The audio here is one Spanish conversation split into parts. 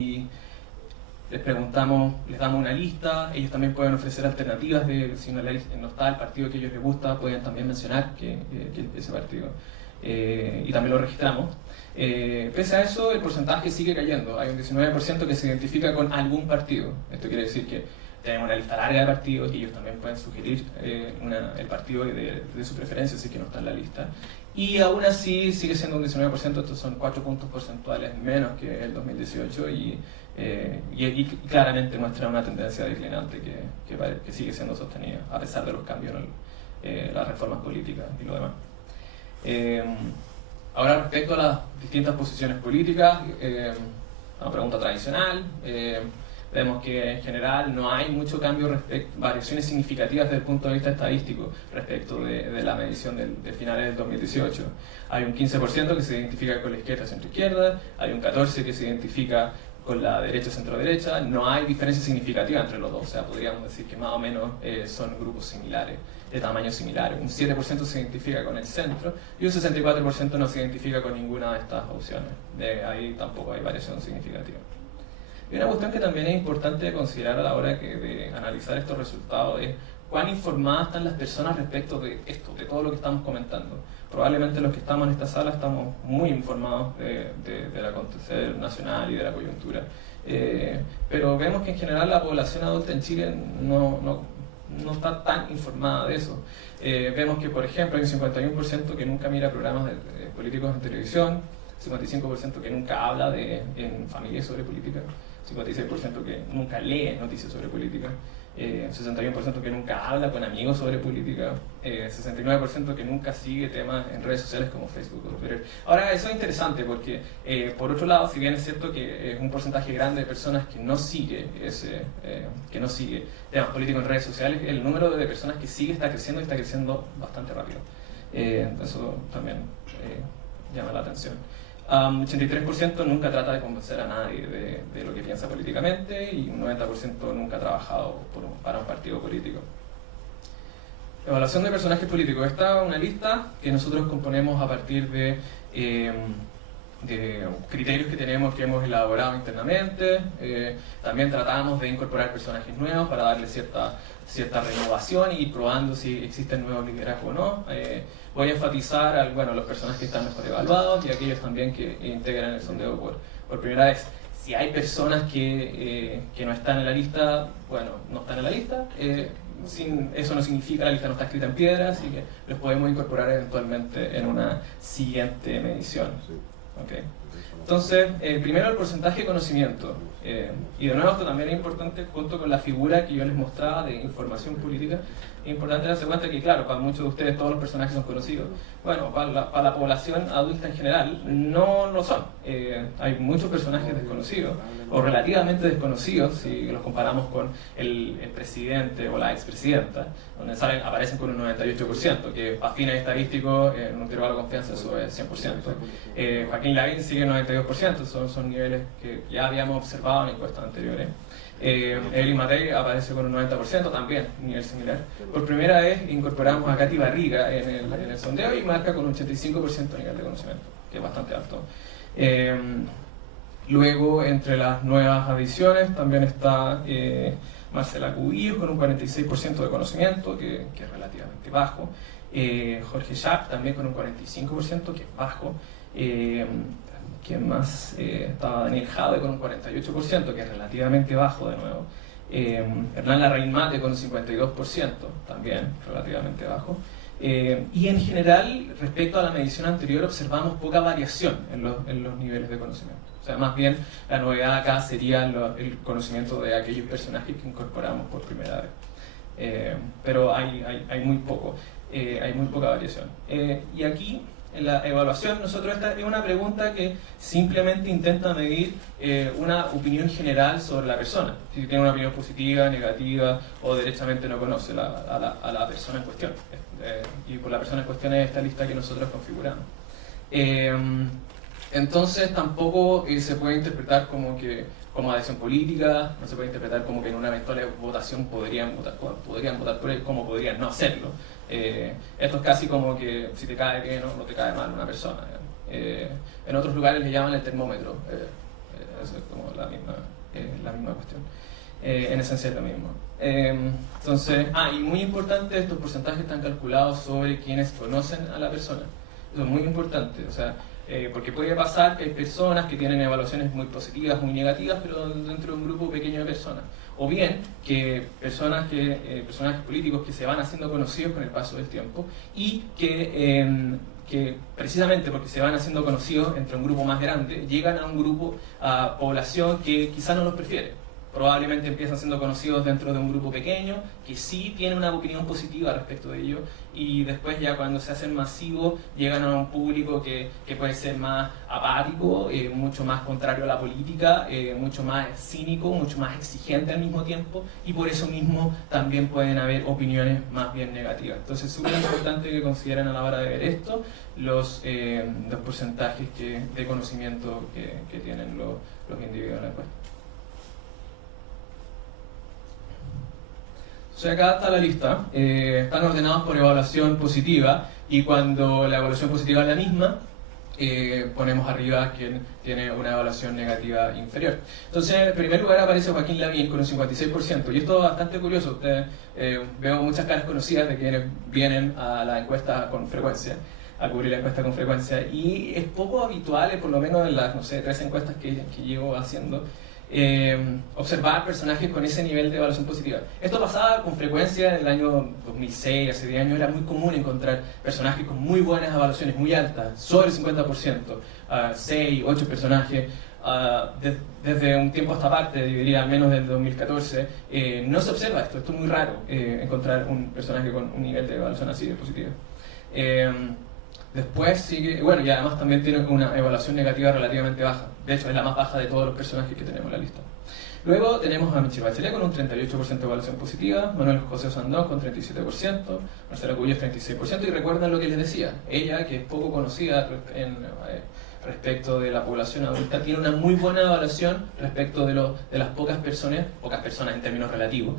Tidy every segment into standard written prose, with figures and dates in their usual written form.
y les preguntamos, les damos una lista, ellos también pueden ofrecer alternativas de si no está el partido que a ellos les gusta, pueden también mencionar que ese partido. Y también lo registramos. Pese a eso, el porcentaje sigue cayendo. Hay un 19% que se identifica con algún partido. Esto quiere decir que tenemos una lista larga de partidos y ellos también pueden sugerir el partido de su preferencia, si que no está en la lista. Y aún así sigue siendo un 19%, estos son 4 puntos porcentuales menos que el 2018 y claramente muestra una tendencia declinante que sigue siendo sostenida, a pesar de los cambios en las reformas políticas y lo demás. Ahora, respecto a las distintas posiciones políticas, una pregunta tradicional. Vemos que en general no hay mucho cambio, variaciones significativas desde el punto de vista estadístico respecto de la medición de finales del 2018. Hay un 15% que se identifica con la izquierda centro-izquierda, hay un 14% que se identifica con la derecha centro-derecha. No hay diferencia significativa entre los dos, o sea, podríamos decir que más o menos son grupos similares, de tamaño similar. Un 7% se identifica con el centro y un 64% no se identifica con ninguna de estas opciones. Ahí tampoco hay variación significativa. Y una cuestión que también es importante considerar a la hora de analizar estos resultados es cuán informadas están las personas respecto de esto, de todo lo que estamos comentando. Probablemente los que estamos en esta sala estamos muy informados del acontecer nacional y de la coyuntura. Pero vemos que en general la población adulta en Chile no está tan informada de eso. Vemos que, por ejemplo, hay un 51% que nunca mira programas políticos en televisión, 55% que nunca habla en familia sobre política, 56% que nunca lee noticias sobre política, 61% que nunca habla con amigos sobre política, 69% que nunca sigue temas en redes sociales como Facebook o Twitter. Ahora, eso es interesante porque, por otro lado, si bien es cierto que es un porcentaje grande de personas que no sigue temas políticos en redes sociales, el número de personas que sigue está creciendo y está creciendo bastante rápido. Eso también llama la atención. 83% nunca trata de convencer a nadie de lo que piensa políticamente y un 90% nunca ha trabajado para un partido político. Evaluación de personajes políticos. Esta es una lista que nosotros componemos a partir de criterios que hemos elaborado internamente. También tratamos de incorporar personajes nuevos para darle cierta renovación y ir probando si existen nuevos liderazgos o no. Voy a enfatizar los personajes que están mejor evaluados y aquellos también que integran el sondeo por primera vez. Si hay personas que no están en la lista, no están en la lista. Eso no significa que la lista no está escrita en piedra, así que los podemos incorporar eventualmente en una siguiente medición. Okay. Entonces, primero el porcentaje de conocimiento. Y de nuevo, esto también es importante, junto con la figura que yo les mostraba de información política. Es importante darse cuenta que, claro, para muchos de ustedes todos los personajes son conocidos. Bueno, para la población adulta en general no lo son. Hay muchos personajes desconocidos, o relativamente desconocidos, si los comparamos con el presidente o la expresidenta, donde aparecen con un 98%, que para fines estadísticos, en un intervalo de confianza, eso es 100%. Joaquín Lavín sigue 92%, son niveles que ya habíamos observado en encuestas anteriores. Evelyn Matei aparece con un 90%, también, nivel similar. Por primera vez incorporamos a Katy Barriga en el sondeo y marca con un 85% de nivel de conocimiento, que es bastante alto. Luego, entre las nuevas adiciones, también está Marcela Cubillos con un 46% de conocimiento, que es relativamente bajo. Jorge Schaap también con un 45%, que es bajo. ¿Quién más? Estaba Daniel Jade con un 48%, que es relativamente bajo de nuevo. Hernán Larraín Mate con un 52%, también relativamente bajo. Y en general, respecto a la medición anterior, observamos poca variación en los niveles de conocimiento. O sea, más bien la novedad acá sería el conocimiento de aquellos personajes que incorporamos por primera vez. Pero hay muy poca variación. Y aquí, en la evaluación, esta es una pregunta que simplemente intenta medir una opinión general sobre la persona. Si tiene una opinión positiva, negativa o derechamente no conoce a la persona en cuestión. Y por la persona en cuestión es esta lista que nosotros configuramos. Entonces tampoco se puede interpretar como adhesión política, no se puede interpretar como que en una eventual votación podrían votar por él, como podrían no hacerlo. Esto es casi como que si te cae bien o no te cae mal una persona. En otros lugares le llaman el termómetro. eso es como la misma cuestión. En esencia es lo mismo. Entonces, y muy importante, estos porcentajes están calculados sobre quienes conocen a la persona. Eso es muy importante, o sea, porque puede pasar que hay personas que tienen evaluaciones muy positivas, muy negativas, pero dentro de un grupo pequeño de personas. O bien que personajes políticos que se van haciendo conocidos con el paso del tiempo y que precisamente porque se van haciendo conocidos entre un grupo más grande, llegan a un grupo, a población que quizá no los prefiere. Probablemente empiezan siendo conocidos dentro de un grupo pequeño que sí tiene una opinión positiva respecto de ello, y después ya cuando se hacen masivos llegan a un público que puede ser más apático, mucho más contrario a la política, mucho más cínico, mucho más exigente al mismo tiempo, y por eso mismo también pueden haber opiniones más bien negativas. Entonces es súper importante que consideren a la hora de ver esto los porcentajes de conocimiento que tienen los individuos en la encuesta. O sea, acá está la lista, están ordenados por evaluación positiva, y cuando la evaluación positiva es la misma, ponemos arriba quien tiene una evaluación negativa inferior. Entonces, en primer lugar aparece Joaquín Lavín con un 56%, y esto es bastante curioso. Veo muchas caras conocidas de quienes vienen a la encuesta con frecuencia, a cubrir la encuesta con frecuencia, y es poco habitual, por lo menos en las, 3 encuestas que llevo haciendo, observar personajes con ese nivel de evaluación positiva. Esto pasaba con frecuencia en el año 2006, hace 10 años era muy común encontrar personajes con muy buenas evaluaciones, muy altas, sobre el 50%, 6, 8 personajes. Desde un tiempo a esta parte, diría al menos desde 2014, no se observa esto es muy raro encontrar un personaje con un nivel de evaluación así de positiva. Después sigue, bueno, y además también tiene una evaluación negativa relativamente baja. De hecho, es la más baja de todos los personajes que tenemos en la lista. Luego tenemos a Michelle Bachelet con un 38% de evaluación positiva, Manuel José Sandón con 37%, Marcela Cubillos 36%, y recuerdan lo que les decía, ella, que es poco conocida respecto de la población adulta, tiene una muy buena evaluación respecto de las pocas personas en términos relativos,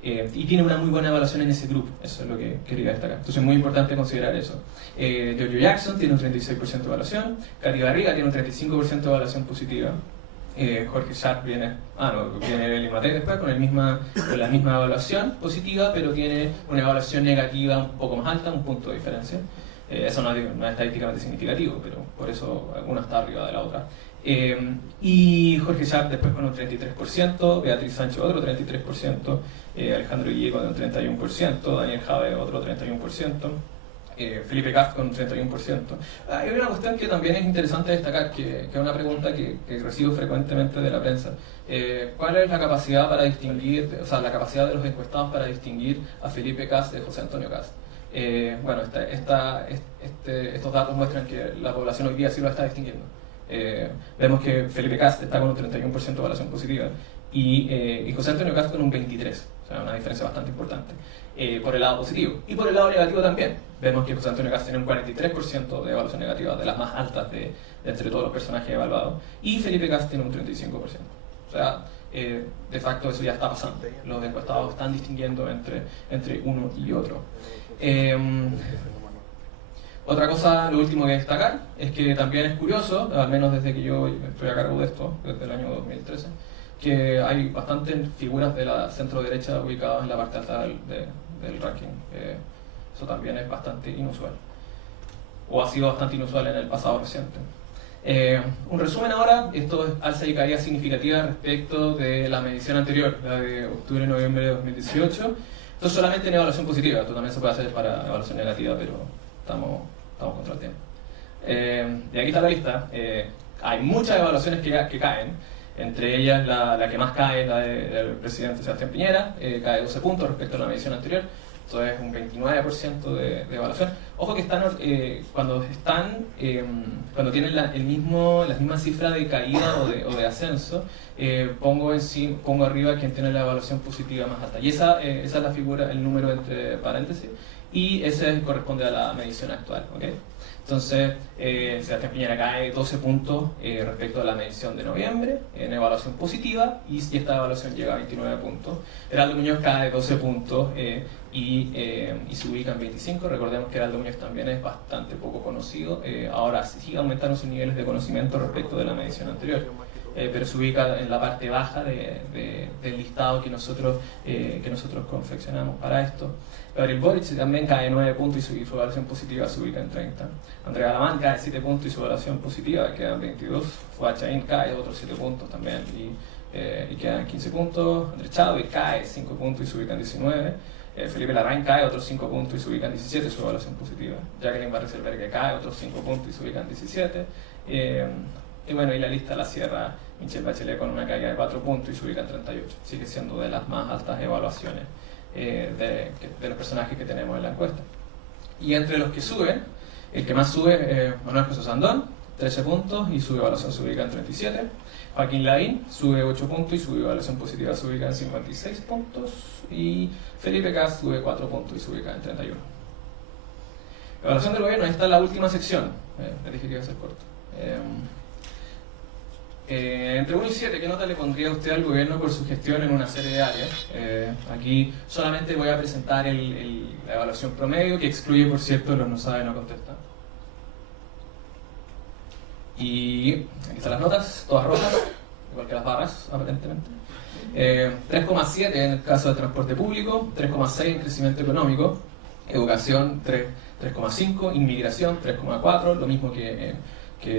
y tiene una muy buena evaluación en ese grupo. Eso es lo que quería destacar. Entonces es muy importante considerar eso. Giorgio Jackson tiene un 36% de evaluación, Katy Barriga tiene un 35% de evaluación positiva, Jorge Sharp viene Eli Matei después con la misma evaluación positiva, pero tiene una evaluación negativa un poco más alta, un punto de diferencia. Eso no es estadísticamente significativo, pero por eso una está arriba de la otra. Y Jorge Sharp después con un 33%, Beatriz Sánchez otro 33%, Alejandro Guille con un 31%, Daniel Jave otro 31%, Felipe Cast con un 31%. Hay una cuestión que también es interesante destacar, que es una pregunta que recibo frecuentemente de la prensa. ¿Cuál es la capacidad para distinguir, la capacidad de los encuestados para distinguir a Felipe Cast de José Antonio Cast? Bueno, estos datos muestran que la población hoy día sí lo está distinguiendo. Vemos que Felipe Cast está con un 31% de evaluación positiva y José Antonio Cast con un 23%, o sea, una diferencia bastante importante por el lado positivo. Y por el lado negativo también, vemos que José Antonio Cast tiene un 43% de evaluación negativa, de las más altas de entre todos los personajes evaluados, y Felipe Cast tiene un 35%. O sea, de facto eso ya está pasando. Los encuestados están distinguiendo entre uno y otro. Otra cosa, lo último que destacar, es que también es curioso, al menos desde que yo estoy a cargo de esto, desde el año 2013, que hay bastantes figuras de la centro-derecha ubicadas en la parte alta del ranking. Eso también es bastante inusual, o ha sido bastante inusual en el pasado reciente. Un resumen ahora, esto es alza y caída significativa respecto de la medición anterior, la de octubre-noviembre de 2018. Esto es solamente en evaluación positiva, esto también se puede hacer para evaluación negativa, pero estamos contra el tiempo. Y aquí está la lista. Hay muchas evaluaciones que caen, entre ellas la que más cae es la del presidente Sebastián Piñera, cae 12 puntos respecto a la medición anterior. Esto es un 29% de evaluación. Ojo que cuando tienen la misma cifra de caída o de ascenso, pongo arriba quien tiene la evaluación positiva más alta. Y esa es la figura, el número entre paréntesis, y ese corresponde a la medición actual. ¿Okay? Entonces, Sebastián Piñera cae 12 puntos respecto a la medición de noviembre en evaluación positiva, y esta evaluación llega a 29 puntos. Heraldo Muñoz cae 12 puntos y se ubica en 25. Recordemos que Heraldo Muñoz también es bastante poco conocido. Ahora sí aumentaron sus niveles de conocimiento respecto de la medición anterior, pero se ubica en la parte baja del listado que nosotros confeccionamos para esto. Gabriel Boric también cae 9 puntos y su evaluación positiva se ubica en 30. Andrea Galamán cae 7 puntos y su evaluación positiva queda en 22. Fuachaín cae otros 7 puntos también y quedan 15 puntos. Andrés Chadwick cae 5 puntos y se ubica en 19. Felipe Larraín cae otros 5 puntos y se ubica en 17 su evaluación positiva. Jacqueline Barreselberg cae otros 5 puntos y se ubica en 17. Y bueno, y la lista la cierra Michelle Bachelet con una caída de 4 puntos y se ubica en 38. Sigue siendo de las más altas evaluaciones de los personajes que tenemos en la encuesta. Y entre los que suben, el que más sube es Manuel Jesús Andón, 13 puntos y su evaluación se ubica en 37. Joaquín Lavín sube 8 puntos y su evaluación positiva se ubica en 56 puntos. Y Felipe Kast sube 4 puntos y se ubica en 31. Evaluación del gobierno, esta es la última sección. Me dije que iba a ser corto. Entre 1 y 7, ¿qué nota le pondría usted al gobierno por su gestión en una serie de áreas? Aquí solamente voy a presentar la evaluación promedio, que excluye, por cierto, los no sabe, no contesta. Y aquí están las notas, todas rojas, igual que las barras, aparentemente. 3,7 en el caso de transporte público, 3,6 en crecimiento económico, educación 3,5, inmigración 3,4, lo mismo que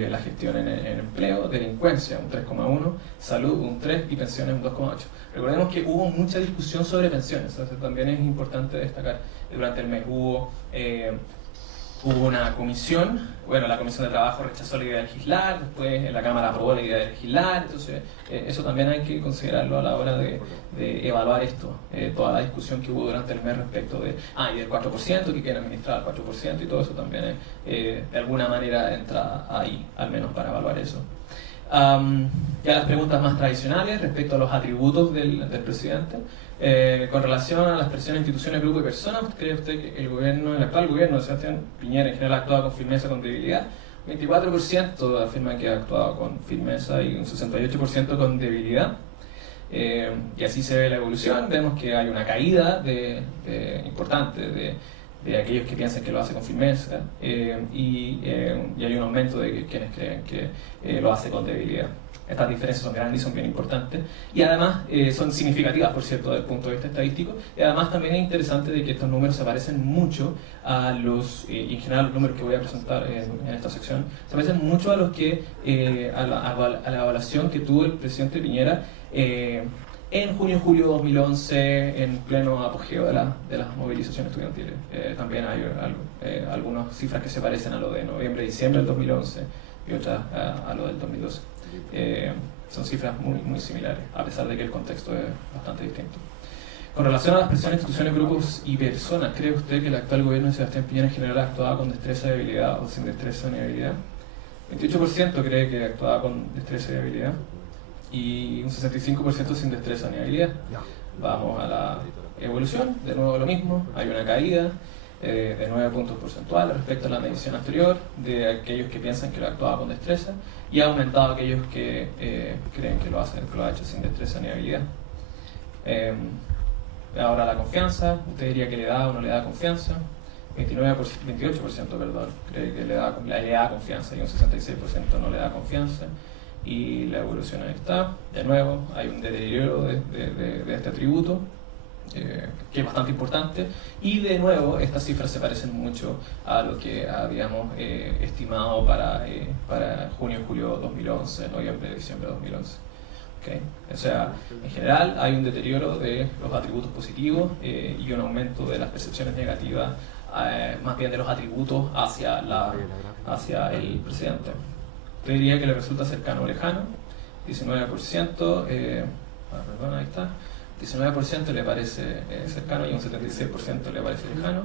la gestión en empleo, delincuencia un 3,1, salud un 3 y pensiones un 2,8. Recordemos que hubo mucha discusión sobre pensiones, entonces también es importante destacar. Durante el mes hubo una comisión, bueno, la Comisión de Trabajo rechazó la idea de legislar, después en la Cámara aprobó la idea de legislar, entonces eso también hay que considerarlo a la hora de evaluar esto, toda la discusión que hubo durante el mes respecto y del 4%, que quieren administrar al 4%, y todo eso también de alguna manera entra ahí, al menos para evaluar eso. Ya las preguntas más tradicionales respecto a los atributos del presidente. Con relación a las personas, instituciones, grupos y personas, ¿cree usted que el actual gobierno de Sebastián Piñera en general ha actuado con firmeza, con debilidad? 24% afirman que ha actuado con firmeza y un 68% con debilidad. Y así se ve la evolución. Vemos que hay una caída importante de aquellos que piensan que lo hace con firmeza y hay un aumento de quienes creen que lo hace con debilidad. Estas diferencias son grandes y son bien importantes y además son significativas, por cierto, desde el punto de vista estadístico, y además también es interesante de que estos números se parecen mucho a y en general los números que voy a presentar en esta sección se parecen mucho a los que a la evaluación que tuvo el presidente Piñera en junio-julio 2011, en pleno apogeo de las movilizaciones estudiantiles. También hay algunas cifras que se parecen a lo de noviembre-diciembre del 2011 y otras a lo del 2012. Son cifras muy, muy similares, a pesar de que el contexto es bastante distinto. Con relación a las personas, instituciones, grupos y personas, ¿cree usted que el actual gobierno de Sebastián Piñera en general actuaba con destreza y habilidad o sin destreza ni habilidad? 28% cree que actuaba con destreza y habilidad y un 65% sin destreza ni habilidad. Vamos a la evolución, de nuevo lo mismo, hay una caída de 9 puntos porcentuales respecto a la medición anterior de aquellos que piensan que lo actuaba con destreza y ha aumentado aquellos que creen que lo ha hecho sin destreza ni habilidad. Ahora la confianza, usted diría que le da o no le da confianza. 28% cree que le da confianza y un 66% no le da confianza. Y la evolución ahí está. De nuevo, hay un deterioro de este atributo, que es bastante importante. Y de nuevo, estas cifras se parecen mucho a lo que habíamos estimado para junio, julio 2011, noviembre, diciembre 2011. ¿Okay? O sea, en general hay un deterioro de los atributos positivos y un aumento de las percepciones negativas, más bien de los atributos hacia el presidente. Yo diría que le resulta cercano o lejano, 19%, ahí está, 19% le parece cercano y un 76% le parece lejano.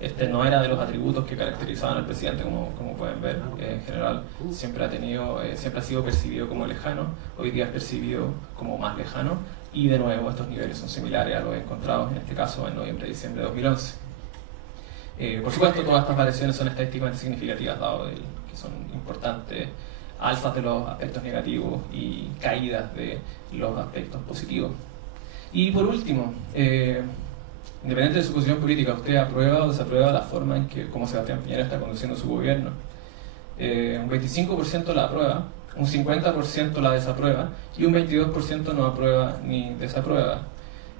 Este no era de los atributos que caracterizaban al presidente, como pueden ver. En general siempre ha sido percibido como lejano, hoy día es percibido como más lejano, y de nuevo estos niveles son similares a los encontrados en este caso en noviembre-diciembre de 2011. Por supuesto, todas estas variaciones son estadísticamente significativas, dado que son importantes alzas de los aspectos negativos y caídas de los aspectos positivos. Y por último, independiente de su posición política, ¿usted aprueba o desaprueba la forma en que como Sebastián Piñera está conduciendo su gobierno? Un 25% la aprueba, un 50% la desaprueba y un 22% no aprueba ni desaprueba.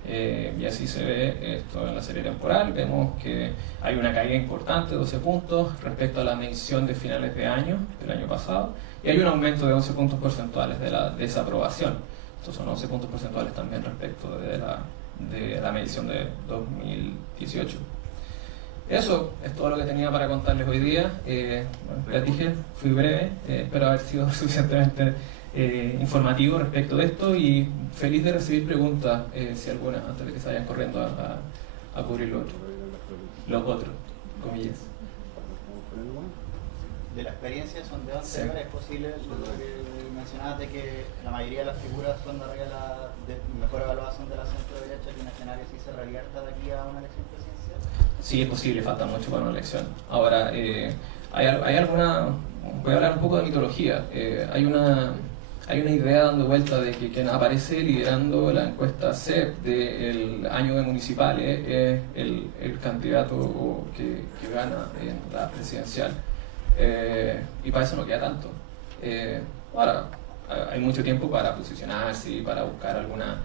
Y así se ve esto en la serie temporal. Vemos que hay una caída importante de 12 puntos respecto a la medición de finales de año, del año pasado, y hay un aumento de 11 puntos porcentuales de la desaprobación. Estos son 11 puntos porcentuales también respecto de la medición de 2018. Eso es todo lo que tenía para contarles hoy día. Bueno, ya dije, fui breve, espero haber sido suficientemente informativo respecto de esto y feliz de recibir preguntas, si alguna, antes de que se vayan corriendo a cubrir los otros, comillas. De la experiencia sondeo anterior, sí. Es posible lo que mencionabas de que la mayoría de las figuras son de mejor evaluación de la centro derecha, que un escenario así se revierta de aquí a una elección presidencial. Sí, es posible, falta mucho para una elección. Ahora, hay alguna, voy a hablar un poco de mitología. Hay una idea dando vuelta de que quien aparece liderando la encuesta CEP del año de municipales es el candidato que gana en la presidencial. Y para eso no queda tanto. Ahora, hay mucho tiempo para posicionarse y para buscar alguna,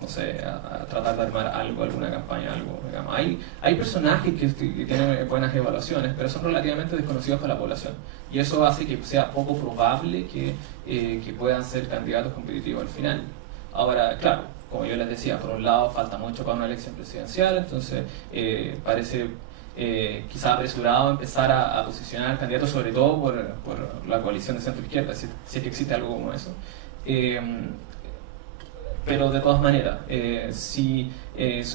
no sé, a tratar de armar algo, alguna campaña, algo. Digamos. Hay personajes que tienen buenas evaluaciones, pero son relativamente desconocidos para la población. Y eso hace que sea poco probable que puedan ser candidatos competitivos al final. Ahora, claro, como yo les decía, por un lado falta mucho para una elección presidencial, entonces parece quizá apresurado empezar a posicionar candidatos, sobre todo por la coalición de centro-izquierda, si es que existe algo como eso. Pero de todas maneras, y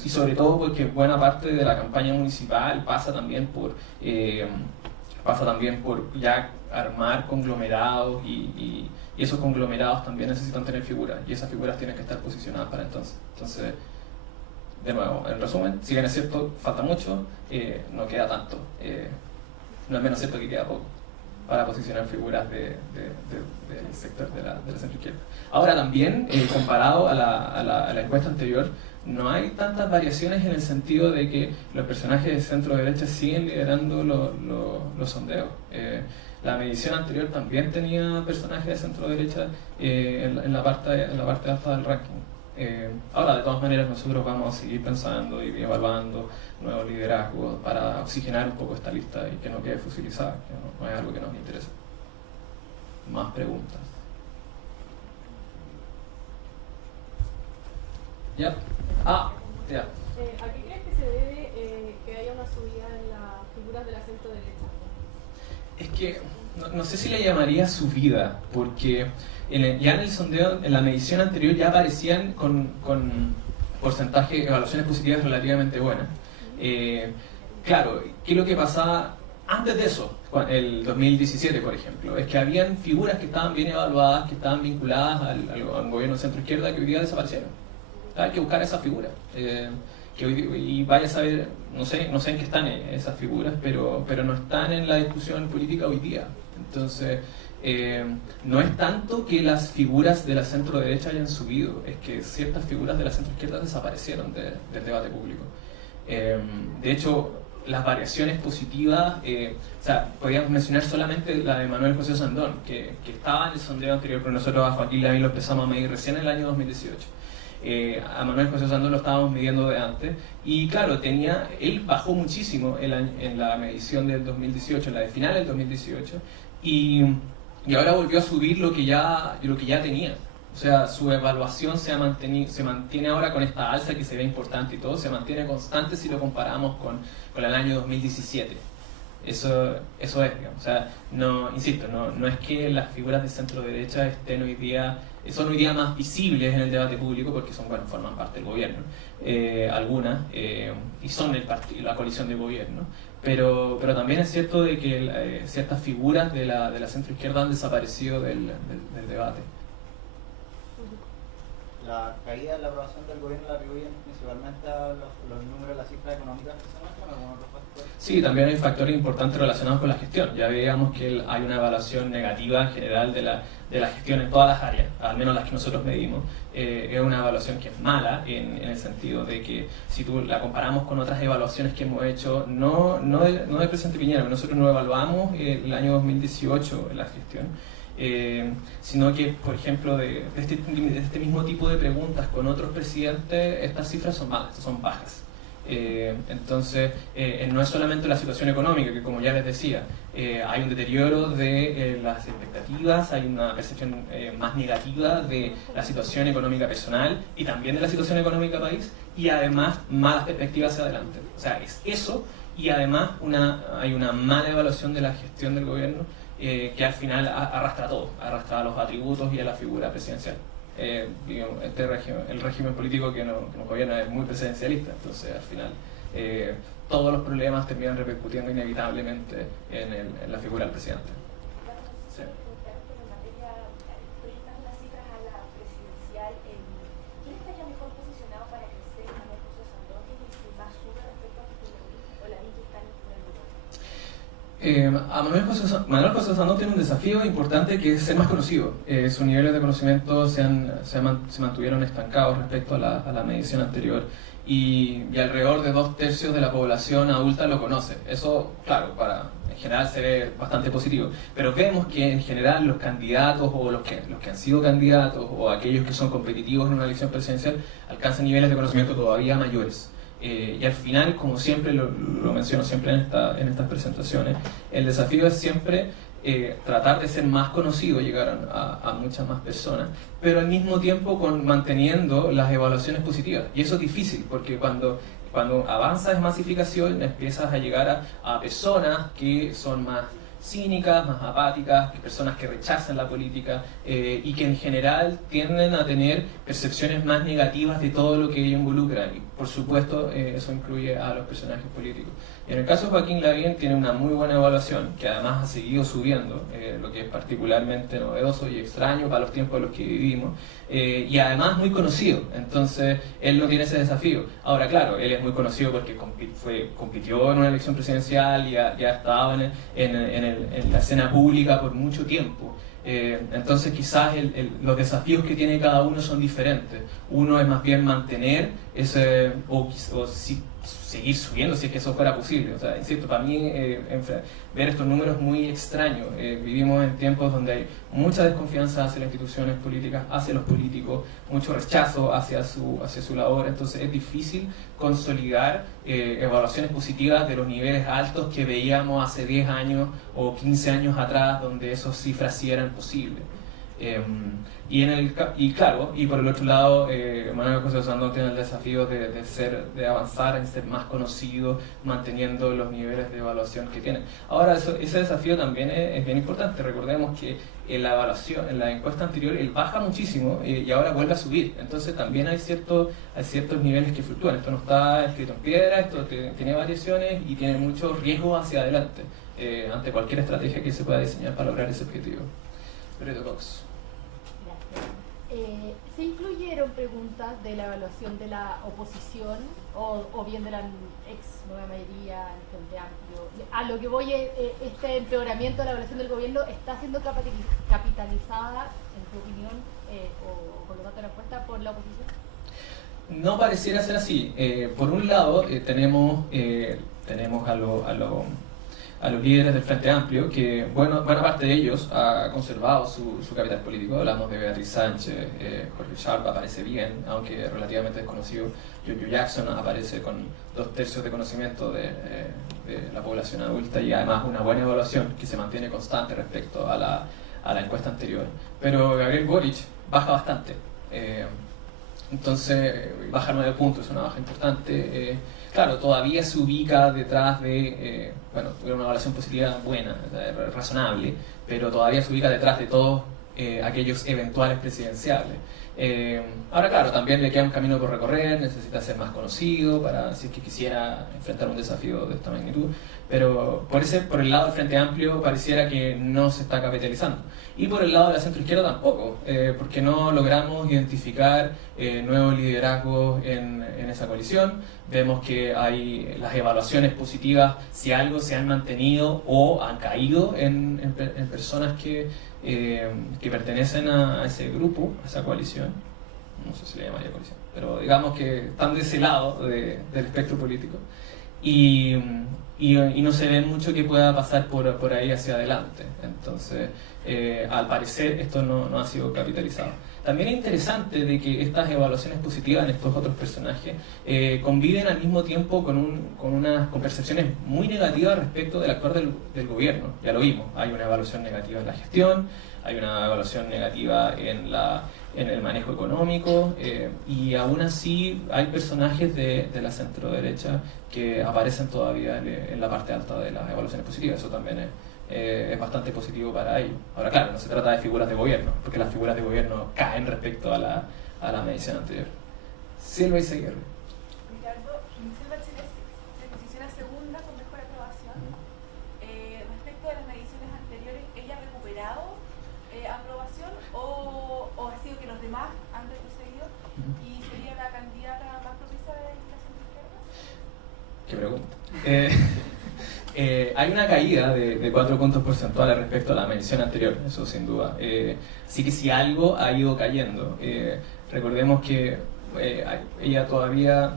sobre todo porque buena parte de la campaña municipal pasa también por ya armar conglomerados y esos conglomerados también necesitan tener figuras y esas figuras tienen que estar posicionadas para entonces. Entonces, de nuevo, en resumen, si bien es cierto, falta mucho, no queda tanto. No es menos cierto que queda poco para posicionar figuras del sector de la centro-izquierda. Ahora también, comparado a la encuesta anterior, no hay tantas variaciones en el sentido de que los personajes de centro-derecha siguen liderando los sondeos. La medición anterior también tenía personajes de centro-derecha en la parte alta del ranking. Ahora, de todas maneras, nosotros vamos a seguir pensando y evaluando nuevos liderazgos para oxigenar un poco esta lista y que no quede fusilizada, que no es algo que nos interesa. Más preguntas. ¿Ya? Ya. ¿A qué crees que se debe que haya una subida en las figuras de la centro derecha? Es que no sé si le llamaría subida, porque ya en el sondeo, en la medición anterior, ya aparecían con porcentaje, evaluaciones positivas relativamente buenas. Claro, ¿qué es lo que pasaba antes de eso? El 2017, por ejemplo, es que habían figuras que estaban bien evaluadas, que estaban vinculadas al gobierno centro-izquierda, que hoy día desaparecieron. Hay que buscar esas figuras. Y vaya a saber, no sé en qué están esas figuras, pero no están en la discusión política hoy día. Entonces, no es tanto que las figuras de la centro-derecha hayan subido, es que ciertas figuras de la centro-izquierda desaparecieron del debate público. De hecho, las variaciones positivas, podríamos mencionar solamente la de Manuel José Sandón, que estaba en el sondeo anterior, pero nosotros a Joaquín Lavín lo empezamos a medir recién en el año 2018. A Manuel José Sandón lo estábamos midiendo de antes y claro, él bajó muchísimo en la medición del 2018, en la de final del 2018 y ahora volvió a subir lo que ya tenía. O sea, su evaluación se mantiene ahora con esta alza que se ve importante y todo, se mantiene constante si lo comparamos con el año 2017. Eso es, digamos. O sea, insisto, no es que las figuras de centro derecha son hoy día más visibles en el debate público porque forman parte del gobierno, algunas, y son la coalición de gobierno, pero también es cierto de que ciertas figuras de la centroizquierda han desaparecido del debate. la caída de la aprobación del gobierno la atribuyen principalmente a los números, las cifras económicas que se muestran, o algún otro factor. Sí, también hay factores importantes relacionados con la gestión. Ya veíamos que hay una evaluación negativa en general de la gestión en todas las áreas, al menos las que nosotros medimos. Es una evaluación que es mala en el sentido de que si tú la comparamos con otras evaluaciones que hemos hecho, no del presidente Piñera, nosotros no evaluamos el año 2018 la gestión, sino que, por ejemplo, de este mismo tipo de preguntas con otros presidentes, estas cifras son malas, son bajas. Entonces, no es solamente la situación económica, que como ya les decía, hay un deterioro de las expectativas, hay una percepción más negativa de la situación económica personal y también de la situación económica país, y además malas perspectivas hacia adelante. O sea, es eso, y además hay una mala evaluación de la gestión del gobierno que al final arrastra todo, arrastra a los atributos y a la figura presidencial. Digamos, el régimen político que nos gobierna es muy presidencialista, entonces al final todos los problemas terminan repercutiendo inevitablemente en la figura del presidente. Sí. Manuel José Sandón tiene un desafío importante, que es ser más conocido. Sus niveles de conocimiento se mantuvieron estancados respecto a la medición anterior, y alrededor de 2/3 de la población adulta lo conoce. Eso, claro, en general se ve bastante positivo, pero vemos que en general los candidatos o los que han sido candidatos o aquellos que son competitivos en una elección presidencial alcanzan niveles de conocimiento todavía mayores. Y al final, como siempre lo menciono siempre en estas presentaciones, el desafío es siempre tratar de ser más conocido, llegar a muchas más personas, pero al mismo tiempo manteniendo las evaluaciones positivas. Y eso es difícil, porque cuando avanzas en masificación empiezas a llegar a personas que son más cínicas, más apáticas, personas que rechazan la política y que en general tienden a tener percepciones más negativas de todo lo que ello involucra. Y por supuesto eso incluye a los personajes políticos. Y en el caso de Joaquín Lavín tiene una muy buena evaluación, que además ha seguido subiendo, lo que es particularmente novedoso y extraño para los tiempos en los que vivimos, y además muy conocido. Entonces él no tiene ese desafío. Ahora, claro, él es muy conocido porque compitió en una elección presidencial y ha estado en la escena pública por mucho tiempo. Entonces quizás los desafíos que tiene cada uno son diferentes. Uno es más bien mantener ese, o seguir subiendo si es que eso fuera posible. O sea, insisto, para mí ver estos números es muy extraño. Vivimos en tiempos donde hay mucha desconfianza hacia las instituciones políticas, hacia los políticos, mucho rechazo hacia su labor. Entonces es difícil consolidar evaluaciones positivas de los niveles altos que veíamos hace 10 años o 15 años atrás, donde esas cifras sí eran posibles. Y claro, y por el otro lado, Manuel José Sandón tiene el desafío de avanzar en ser más conocido, manteniendo los niveles de evaluación que tiene. Ahora, ese desafío también es bien importante. Recordemos que en la encuesta anterior, él baja muchísimo y ahora vuelve a subir. Entonces también hay ciertos niveles que fluctúan. Esto no está escrito en piedra, esto tiene variaciones y tiene mucho riesgo hacia adelante ante cualquier estrategia que se pueda diseñar para lograr ese objetivo. Loreto Cox. ¿Se incluyeron preguntas de la evaluación de la oposición o bien de la ex nueva mayoría en el Frente Amplio? A lo que voy es, este empeoramiento de la evaluación del gobierno está siendo capitalizada, en tu opinión, o por lo tanto la encuesta, por la oposición. No pareciera ser así. Por un lado, tenemos a los líderes del Frente Amplio, que buena parte de ellos ha conservado su capital político. Hablamos de Beatriz Sánchez, Jorge Sharp aparece bien, aunque relativamente desconocido. Giorgio Jackson aparece con 2/3 de conocimiento de la población adulta y además una buena evaluación que se mantiene constante respecto a la encuesta anterior. Pero Gabriel Boric baja bastante. Entonces, baja 9 puntos, es una baja importante. Claro, todavía se ubica detrás de, tuvo una evaluación positiva buena, razonable, pero todavía se ubica detrás de todos aquellos eventuales presidenciales. Ahora, claro, también le queda un camino por recorrer, necesita ser más conocido para si es que quisiera enfrentar un desafío de esta magnitud, pero por el lado del Frente Amplio pareciera que no se está capitalizando. Y por el lado de la centroizquierda tampoco, porque no logramos identificar nuevos liderazgos en esa coalición. Vemos que hay las evaluaciones positivas, si algo, se han mantenido o han caído en personas que pertenecen a ese grupo, a esa coalición. No sé si le llamaría coalición, pero digamos que están de ese lado del espectro político. Y no se ve mucho que pueda pasar por ahí hacia adelante. Entonces, al parecer, esto no ha sido capitalizado. También es interesante de que estas evaluaciones positivas en estos otros personajes conviven al mismo tiempo con percepciones muy negativas respecto del actuar del gobierno. Ya lo vimos, hay una evaluación negativa en la gestión, hay una evaluación negativa en el manejo económico, y aún así hay personajes de la centro-derecha que aparecen todavía en la parte alta de las evaluaciones positivas. Eso también es bastante positivo para ellos. Ahora, claro, no se trata de figuras de gobierno, porque las figuras de gobierno caen respecto a la medición anterior. Silva Izaguirre. Ricardo, Michelle Bachelet se posiciona segunda con mejor aprobación. Respecto de las mediciones anteriores, ¿ella ha recuperado aprobación o ha sido que los demás han retrocedido y sería la candidata más propicia de la centroizquierda? ¿Qué pregunta? Hay una caída de 4 puntos porcentuales respecto a la medición anterior, eso sin duda. Así que si algo ha ido cayendo, recordemos que ella todavía...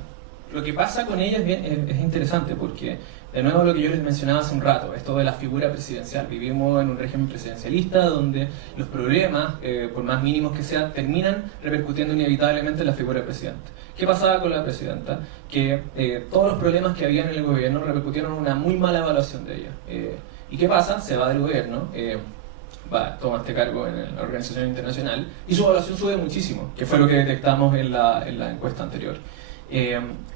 Lo que pasa con ella es interesante porque, de nuevo, lo que yo les mencionaba hace un rato, esto de la figura presidencial. Vivimos en un régimen presidencialista donde los problemas, por más mínimos que sean, terminan repercutiendo inevitablemente en la figura del presidente. ¿Qué pasaba con la presidenta? Que todos los problemas que había en el gobierno repercutieron en una muy mala evaluación de ella. ¿Y qué pasa? Se va del gobierno, toma este cargo en la organización internacional y su evaluación sube muchísimo, que fue lo que detectamos en la encuesta anterior.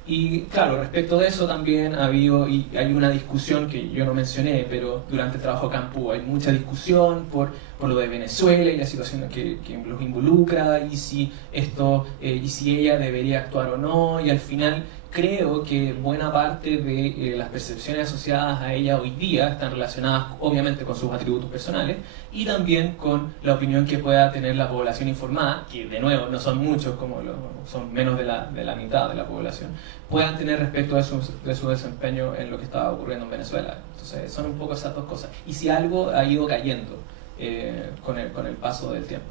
Y claro, respecto de eso también ha habido, y hay una discusión que yo no mencioné, pero durante el trabajo campo hay mucha discusión por lo de Venezuela y la situación que los involucra, y si ella debería actuar o no, y al final creo que buena parte de las percepciones asociadas a ella hoy día están relacionadas obviamente con sus atributos personales y también con la opinión que pueda tener la población informada, que de nuevo no son muchos, son menos de la mitad de la población, puedan tener respecto de su desempeño en lo que estaba ocurriendo en Venezuela. Entonces son un poco esas dos cosas. Y si algo ha ido cayendo con el paso del tiempo.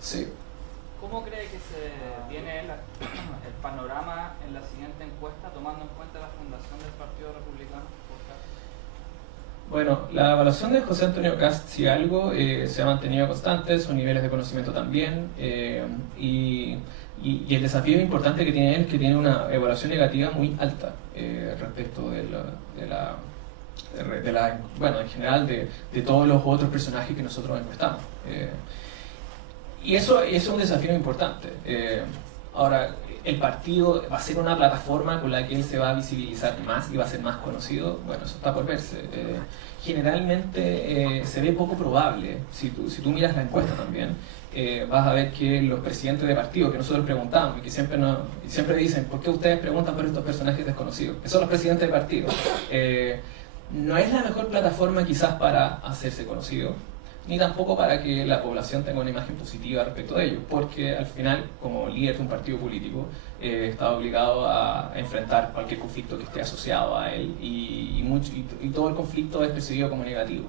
Sí. ¿Cómo cree que se viene el panorama en la siguiente encuesta, tomando en cuenta la fundación del Partido Republicano? Bueno, la evaluación de José Antonio Kast, si algo, se ha mantenido constante, sus niveles de conocimiento también, y el desafío importante que tiene él es que tiene una evaluación negativa muy alta respecto en general de todos los otros personajes que nosotros encuestamos. Y eso es un desafío importante. Ahora, el partido va a ser una plataforma con la que él se va a visibilizar más y va a ser más conocido. Bueno, eso está por verse. Generalmente se ve poco probable. Si tú miras la encuesta también, vas a ver que los presidentes de partido que nosotros preguntamos y que siempre dicen, ¿por qué ustedes preguntan por estos personajes desconocidos? Que son los presidentes de partido. No es la mejor plataforma quizás para hacerse conocido, ni tampoco para que la población tenga una imagen positiva respecto de ellos, porque al final, como líder de un partido político, está obligado a enfrentar cualquier conflicto que esté asociado a él, y todo el conflicto es percibido como negativo.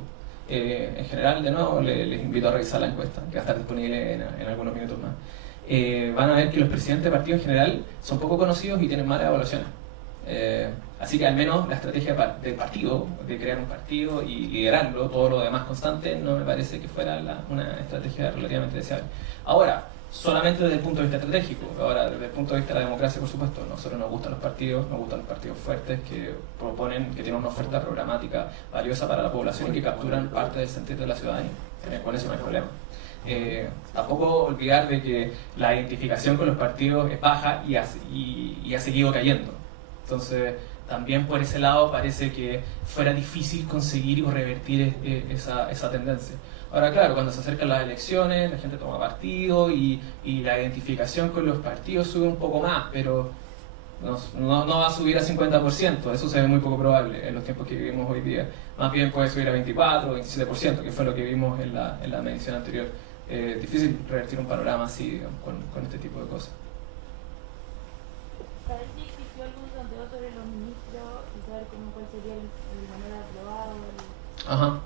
En general, de nuevo, les invito a revisar la encuesta, que va a estar disponible en algunos minutos más. Van a ver que los presidentes de partido en general son poco conocidos y tienen malas evaluaciones. Así que al menos la estrategia del partido, de crear un partido y liderarlo, todo lo demás constante, no me parece que fuera una estrategia relativamente deseable. Ahora, solamente desde el punto de vista estratégico, ahora desde el punto de vista de la democracia, por supuesto, a nosotros nos gustan los partidos fuertes que proponen, que tienen una oferta programática valiosa para la población y que capturan parte del sentido de la ciudadanía. Con eso no hay problema. Tampoco olvidar de que la identificación con los partidos es baja y ha seguido cayendo. Entonces, también por ese lado parece que fuera difícil conseguir o revertir esa tendencia. Ahora, claro, cuando se acercan las elecciones, la gente toma partido y la identificación con los partidos sube un poco más, pero no va a subir a 50%, eso se ve muy poco probable en los tiempos que vivimos hoy día. Más bien puede subir a 24 o 27%, que fue lo que vimos en la medición anterior. Difícil revertir un panorama así, digamos, con este tipo de cosas. ¿Saber si existió algún sondeo sobre los ministros y saber cuál sería el manual aprobado? Ajá.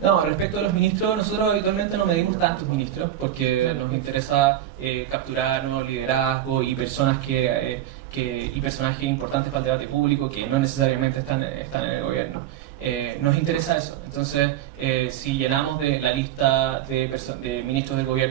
No, respecto a los ministros, nosotros habitualmente no medimos tantos ministros porque nos interesa capturar nuevos liderazgos y personas y personajes importantes para el debate público que no necesariamente están en el gobierno. Nos interesa eso. Entonces, si llenamos de la lista de ministros del gobierno